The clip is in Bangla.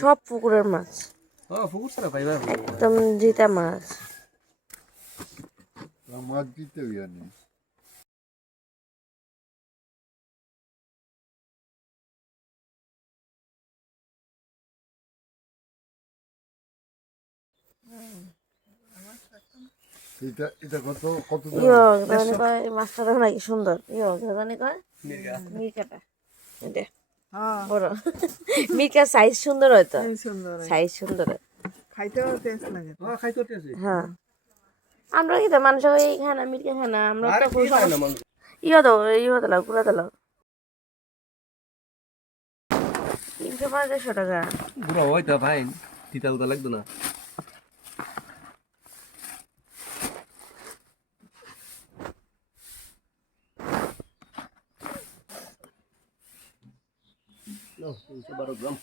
সব পুকুরের মাছ। একদম জিতা মাছ। মাছ দিতে এটা এটা কত কত ইয়ো জানি কয় মাছটা নাকি সুন্দর। ইয়ো জানি কয়? এটা হ্যাঁ বড়। মিরকার সাইজ সুন্দর হয়। তো সাইজ সুন্দর হয়। খাইতেও টেস্ট লাগে। ও খাইতে আছে হ্যাঁ। আমরা কি তো মানুষ ওই খায় না মিরকা খায় না আমরা তো ইয়ে দাও ইয়ো দাও গুঁড়া দিলাও তিনশো পঞ্চাশশো টাকা। ঘুরা হয় তো ভাই তিতাল তো লাগতো না। Não, não sou barogão.